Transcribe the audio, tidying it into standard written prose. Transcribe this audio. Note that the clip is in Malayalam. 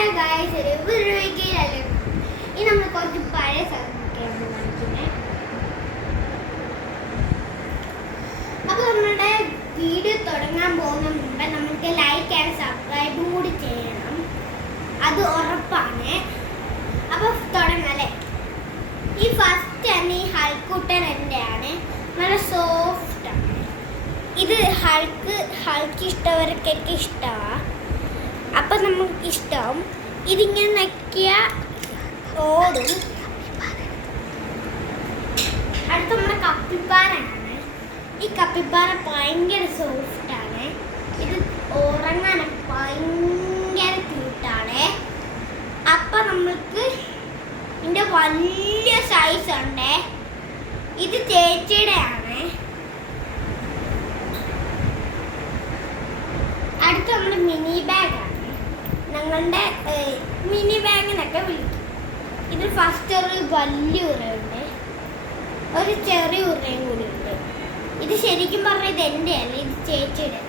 ഹലോ ഗായ്സ്, ഒരു വീഡിയോയിലേക്ക് ഇനി നമ്മൾ കുറച്ച് പഴയ സാധനങ്ങളൊക്കെയാണ് കാണിക്കുന്നത്. അപ്പോൾ നമ്മുടെ വീഡിയോ തുടങ്ങാൻ പോകുന്ന മുമ്പ് നമുക്ക് ലൈക്ക് ആൻഡ് സബ്സ്ക്രൈബും കൂടി ചെയ്യണം, അത് ഉറപ്പാണ്. അപ്പോൾ തുടങ്ങാം അല്ലേ. ഈ ഫസ്റ്റ് തന്നെ ഈ ഹൾക്കുട്ടൻ എൻ്റെയാണ്, നല്ല സോഫ്റ്റാണ്. ഇത് ഹൾക്ക് ഇഷ്ടവർക്കൊക്കെ ഇഷ്ടമാണ്. അപ്പം നമുക്ക് ഇഷ്ടം ഇതിങ്ങനെ നക്കിയ ഓടും. അടുത്ത നമ്മുടെ കപ്പിപ്പാറയാണ്. ഈ കപ്പിപ്പാറ ഭയങ്കര സോഫ്റ്റാണ്. ഇത് ഉറങ്ങാൻ ഭയങ്കര ക്യൂട്ടാണ്. അപ്പം നമ്മൾക്ക് ഇതിൻ്റെ വലിയ സൈസ് ഉണ്ട്. ഇത് ചേച്ചിയുടെ ആണ്. അടുത്ത നമ്മുടെ മിനി ബാഗാണ്. ഞങ്ങളുടെ മിനി ബാഗിനൊക്കെ വിളിക്കും. ഇത് ഫസ്റ്റ് ഒരു വലിയ ഉറയുണ്ട്, ഒരു ചെറിയ ഉറയും കൂടി ഉണ്ട്. ഇത് ശരിക്കും പറഞ്ഞാൽ ഇത് എൻ്റെ അല്ല, ഇത് ചേച്ചിയുടെ.